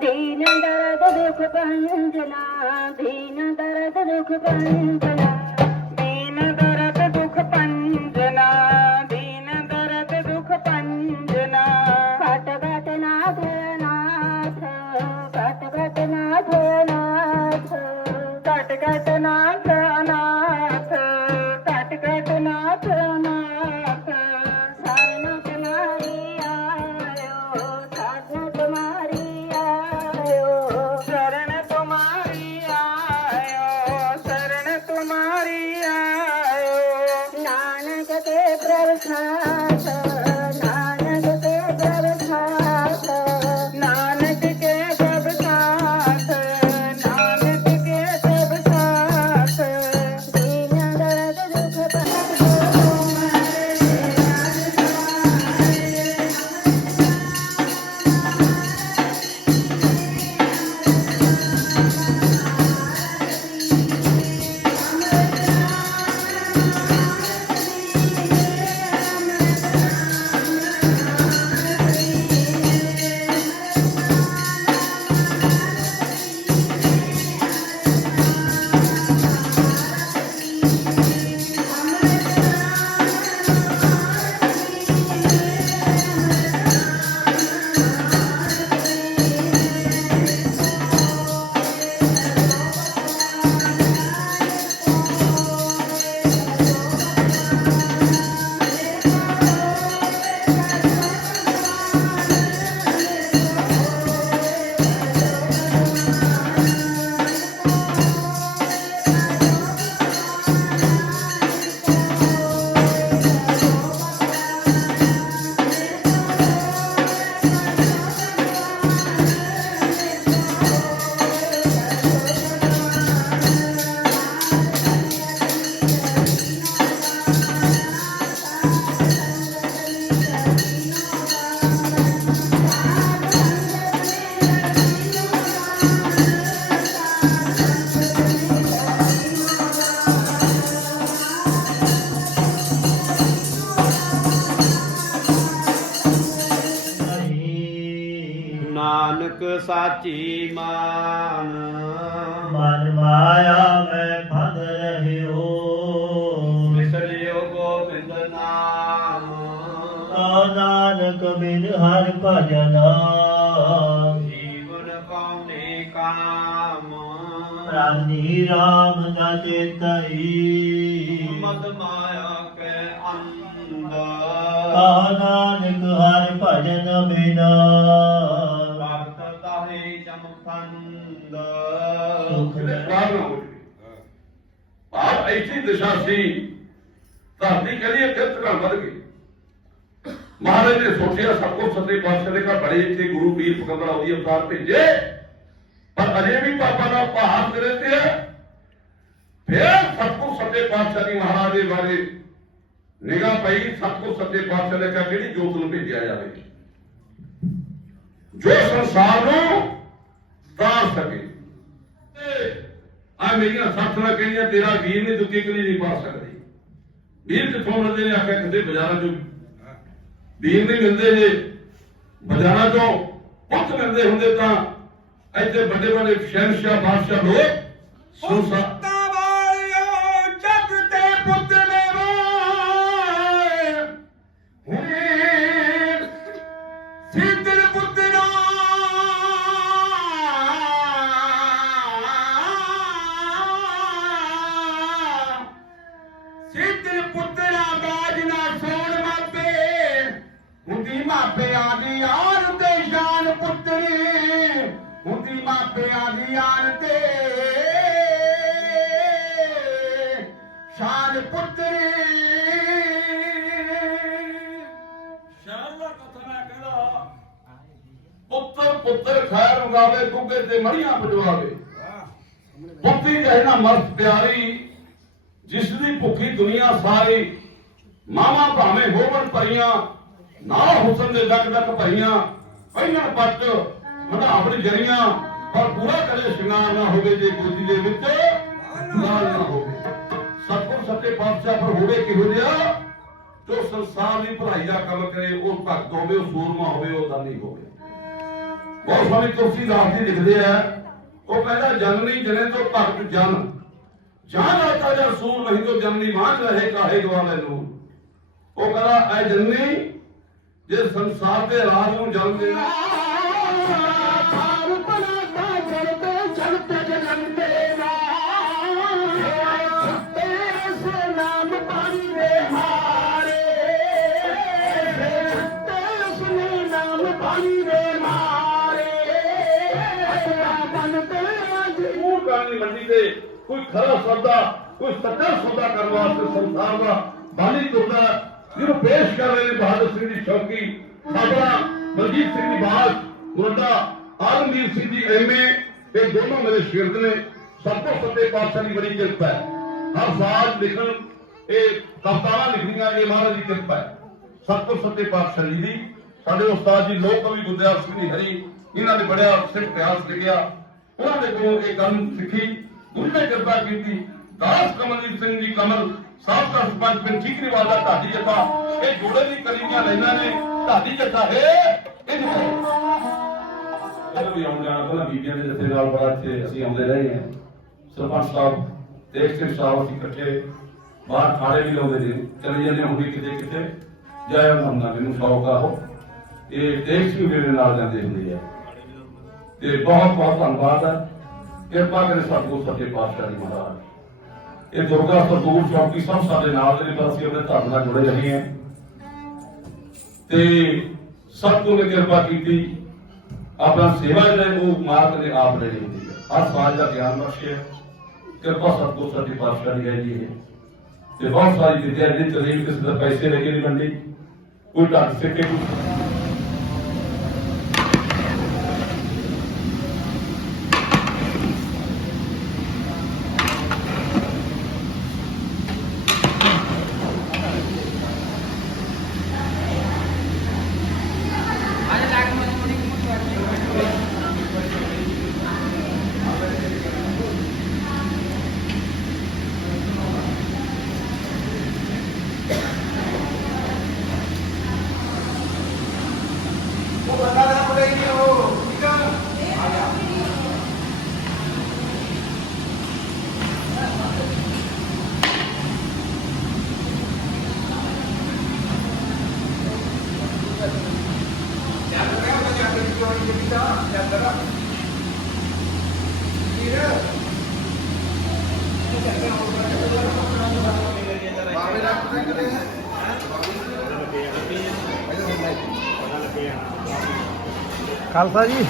ਦੀਨ ਦਰਦ ਦੁਖ ਭੰਜਨਾ ਦੀਨ ਦਰਦ ਦੁਖ ਭੰਜਨਾ ਦੀਨ ਦਰਦ ਦੁਖ ਪੰਜਨਾ you. ਸਾਚੀ ਮਾਨ। ਮਨ ਮਾਇਆ ਮੈਂ ਫੰਦ ਰਹਿਓ। ਮਿਸਲਿਓ ਗੋਬਿੰਦ ਨਾਮ। ਆ ਨਾਨਕ ਬਿਨ ਹਰ ਭਜਨਾ ਜੀਵਨ ਪਾਉਨੇ ਕਾਮ। ਪ੍ਰਾਨੀ ਰਾਮ ਦਾ ਚੇਤਈ। ਮਦ ਮਾਇਆ ਕੈ ਆ ਨਾਨਕ ਹਰ ਭਜਨ ਬਿਨਾ ਐਸੀ ਦਿਸ਼ਾ ਸੀ। ਧਰਤੀ ਕਹਿੰਦੀ ਕਿਰਤ ਘਰ ਵੱਧ ਗਈ ਮਹਾਰਾਜ ਨੇ ਸੋਚਿਆ, ਸਭ ਕੁਝ ਸੱਤੇ ਪਾਤਸ਼ਾਹ ਦੇ ਘਰ ਬੜੇ ਇੱਥੇ ਗੁਰੂ ਪੀਰ ਪਕੰਦਰ ਆਉਦੀ ਅਵਤਾਰ ਭੇਜੇ। ਪਰ ਅਜੇ ਵੀ ਪਾਪਾ ਦਾ ਭਾਰ ਤੇਰੇ ਤੇ ਹੈ ਫਿਰ ਸਤਿਗੁਰ ਸੱਤੇ ਪਾਤਸ਼ਾਹ ਦੀ ਮਹਾਰਾਜ ਦੇ ਬਾਰੇ ਨਿਗਾਹ ਪਈ, ਸਤਿਗੁਰ ਸੱਤੇ ਪਾਤਸ਼ਾਹ ਨੇ ਕਿਹਾ, ਕਿਹੜੀ ਜੋਤ ਨੂੰ ਭੇਜਿਆ ਜਾਵੇ? ਜੋ ਸੰਸਾਰ ਨੂੰ ਤਾਰ ਸਕੇ। ਆ ਮੇਰੀਆਂ ਸਾਥਣਾ ਕਹਿੰਦੀਆਂ ਤੇਰਾ ਵੀਰ ਨੇ ਦੁੱਕੀ ਕਲੀ ਨਹੀਂ ਪਾ ਸਕਦੀ। ਵੀਰ ਕਿੱਥੋਂ ਮਿਲਦੇ ਨੇ? ਆਖਿਆ ਕਿਤੇ ਬਾਜ਼ਾਰਾਂ ਚੋਂ। ਵੀਰ ਨਹੀਂ ਮਿਲਦੇ ਨੇ ਬਾਜ਼ਾਰਾਂ ਚੋਂ ਪੁੱਤ ਮਿਲਦੇ ਹੁੰਦੇ ਤਾਂ ਇੱਥੇ ਵੱਡੇ ਵੱਡੇ ਸ਼ਹਿਨਸ਼ਾਹ, ਬਾਦਸ਼ਾਹ ਲੋਕ ਸੁਸਾ ਮਾਪਿਆਂ ਦੀ ਆਨ ਤੇ ਸ਼ਾਨ ਪੁੱਤਰੀ ਹੁੰਦੀ ਮਾਪਿਆਂ ਦੀ ਆਨ ਤੇ ਸ਼ਾਨ ਪੁੱਤਰੀ। ਸ਼ਾਲਾ ਕਥਨਾ ਕਹਿੰਦਾ, ਪੁੱਤਰ ਪੁੱਤਰ ਖੈਰ ਉਗਾਵੇ ਗੁੱਗੇ ਤੇ ਮੜੀਆਂ ਪਜਵਾਵੇ ਪੁੱਤੀ ਕਹਿਣਾ ਮਰਦ ਪਿਆਰੀ ਜਿਸ ਦੀ ਭੁੱਖੀ ਦੁਨੀਆ ਸਾਰੀ, ਮਾਵਾ ਭਾਵੇਂ ਹੋਵਣ ਪਰੀਆਂ ਨਾਲ ਹੁਸਨ ਦੇ ਡੱਕ ਡੱਕ ਭਰੀਆਂ ਪਹਿਨਣ ਪੱਟ ਮਧਾਵਣ ਜਰੀਆਂ, ਪਰ ਪੂਰਾ ਕਰੇ ਸ਼ਿੰਗਾਰ ਨਾ ਹੋਵੇ ਜੇ ਗੋਦੀ ਦੇ ਵਿੱਚ ਲਾਲ ਨਾ ਹੋਵੇ। ਸਤਿਗੁਰ ਸੱਚੇ ਪਾਤਸ਼ਾਹ ਪਰ ਹੋਵੇ ਕਿਹੋ ਜਿਹਾ? ਜੋ ਸੰਸਾਰ ਦੀ ਭਲਾਈ ਦਾ ਕੰਮ ਕਰੇ, ਉਹ ਭਗਤ ਹੋਵੇ, ਉਹ ਸੂਰਮਾ ਹੋਵੇ, ਉਹ ਦਾਨੀ ਹੋਵੇ। ਬਹੁਤ ਸੋਹਣੀ ਤੁਲਸੀਦਾਸ ਜੀ ਲਿਖਦੇ ਆ। ਉਹ ਕਹਿੰਦਾ ਜਨਨੀ ਜਨੇ ਤੋਂ ਭਗਤ ਜਨ। ਜਾਨ ਆਤਾ ਜਰ ਸੂਰ, ਨਹੀਂ ਤੋਂ ਜਨਨੀ ਮਾਨ ਰਹੇ ਕਾਹੇ ਗਵਾ ਮੈਨੂੰ ਉਹ ਕਹਿੰਦਾ, ਐ ਜਨਨੀ ਜੇ ਸੰਸਾਰ ਦੇ ਰਾਜ ਨੂੰ ਜਨਮ ਦੇਣਾ ਮੰਡੀ ਤੇ ਕੋਈ ਖਰਾ ਸੌਦਾ ਕੋਈ ਸੱਚਾ ਸੌਦਾ ਕਰਨ ਵਾਸਤੇ ਸੰਸਾਰ ਦਾ ਬਾਣੀ ਤੁਰਦਾ ਜਿਹਨੂੰ ਪੇਸ਼ ਕਰ ਰਹੇ ਨੇ ਬਹਾਦਰ ਸਿੰਘ ਦੀ ਸ਼ੌਕੀ ਸਾਬਰਾ ਬਲਜੀਤ ਸਿੰਘ ਦੀ ਬਾਜ ਮੁਰਦਾ ਆਲਮਗੀਰ ਸਿੰਘ ਦੀ ਐਮਏ ਇਹ ਦੋਨੋਂ ਮੇਰੇ ਸ਼ਾਗਿਰਦ ਨੇ। ਸਭ ਤੋਂ ਸੱਤੇ ਪਾਤਸ਼ਾਹ ਦੀ ਬੜੀ ਕਿਰਪਾ ਹੈ। ਹਰ ਸਾਲ ਲਿਖਣ, ਇਹ ਕਵਤਾਵਾਂ ਲਿਖਣੀਆਂ, ਇਹ ਮਹਾਰਾਜ ਦੀ ਕਿਰਪਾ ਹੈ। ਸਭ ਤੋਂ ਸੱਤੇ ਪਾਤਸ਼ਾਹ ਜੀ ਦੀ। ਸਾਡੇ ਉਸਤਾਦ ਜੀ ਲੋਕ ਕਵੀ ਗੁਰਦਿਆਲ ਸਿੰਘ ਦੀ ਹਰੀ, ਇਹਨਾਂ ਨੇ ਬੜਿਆ ਸਿੱਖ ਇਤਿਹਾਸ ਲਿਖਿਆ। ਉਹਨਾਂ ਦੇ ਕੋਲੋਂ ਇਹ ਗੱਲ ਸਿੱਖੀ। ਗੁਰੂ ਕਿਰਪਾ ਕੀਤੀ। ਦਾਸ ਕਮਲਦੀਪ ਸਿੰਘ ਜੀ ਕਮਲ ਸਾਹਿਬ ਦਾ ਸਰਪੰਚ ਪਿੰਡ ਠੀਕਰੀਵਾਲ ਦਾ ਢਾਡੀ ਜੱਥਾ ਇਹ ਜੋੜੇ ਦੀ ਕਲੀਆਂ ਲੈਣਾ ਨੇ ਢਾਡੀ ਜੱਥਾ ਹੈ ਇਹਨੂੰ ਜਦੋਂ ਵੀ ਆਉਣ ਜਾਣਾ ਪਹਿਲਾਂ ਬੀਬੀਆਂ ਦੇ ਜੱਥੇ ਨਾਲ ਬੜਾ ਇੱਥੇ ਅਸੀਂ ਆਉਂਦੇ ਰਹੇ ਹਾਂ। ਸਰਪੰਚ ਸਾਹਿਬ, ਦੇਖ ਸਿੰਘ ਸਾਹਿਬ ਅਸੀਂ ਇਕੱਠੇ, ਬਾਹਰ ਖਾੜੇ ਵੀ ਲਾਉਂਦੇ ਨੇ, ਚਲੇ ਜਾਂਦੇ ਹੁਣ ਕਿਤੇ ਕਿਤੇ। ਜਾਇ ਹੁੰਦਾ ਮੈਨੂੰ ਸ਼ੌਕ ਆ ਉਹ। ਇਹ ਦੇਖ ਸਿੰਘ ਮੇਰੇ ਨਾਲ ਜਾਂਦੇ ਹੁੰਦੇ ਆ। ਤੇ ਬਹੁਤ ਬਹੁਤ ਧੰਨਵਾਦ ਹੈ ਕਿਰਪਾ ਕਰੇ ਸਤਿਗੁਰ ਸੱਚੇ ਪਾਤਸ਼ਾਹ ਜੀ ਮਹਾਰਾਜ ਇਹ ਦੁਰਗਾ ਸਰਦੂਰ ਚੌਕੀ ਸਭ ਸਾਡੇ ਨਾਲ ਨੇ ਪਰ ਅਸੀਂ ਆਪਣੇ ਧਰਮ ਨਾਲ ਜੁੜੇ ਰਹੇ ਹਾਂ। ਤੇ ਸਤਿਗੁਰ ਨੇ ਕਿਰਪਾ ਕੀਤੀ, ਆਪਣਾ ਸੇਵਾ ਜਿਹੜਾ ਉਹ ਮਾਰਗ ਨੇ ਆਪ ਲੈਣੀ ਹੁੰਦੀ ਹੈ। ਹਰ ਸਮਾਜ ਦਾ ਗਿਆਨ ਬਖਸ਼ਿਆ ਕਿਰਪਾ ਸਤਿਗੁਰ ਸਾਡੀ ਪਾਤਸ਼ਾਹ ਦੀ ਹੈ ਜੀ ਇਹ। ਤੇ ਬਹੁਤ ਸਾਰੀ ਵਿਦਿਆ ਦੇ ਤਰੀਕ ਕਿਸੇ ਦਾ ਪੈਸੇ ਲੈ ਕੇ ਨਹੀਂ ਮੰਡੀ ਕੋਈ ਢੱਕ ਸਿੱਕੇ ਕੋਈ ਖਾਲਸਾ ਜੀ।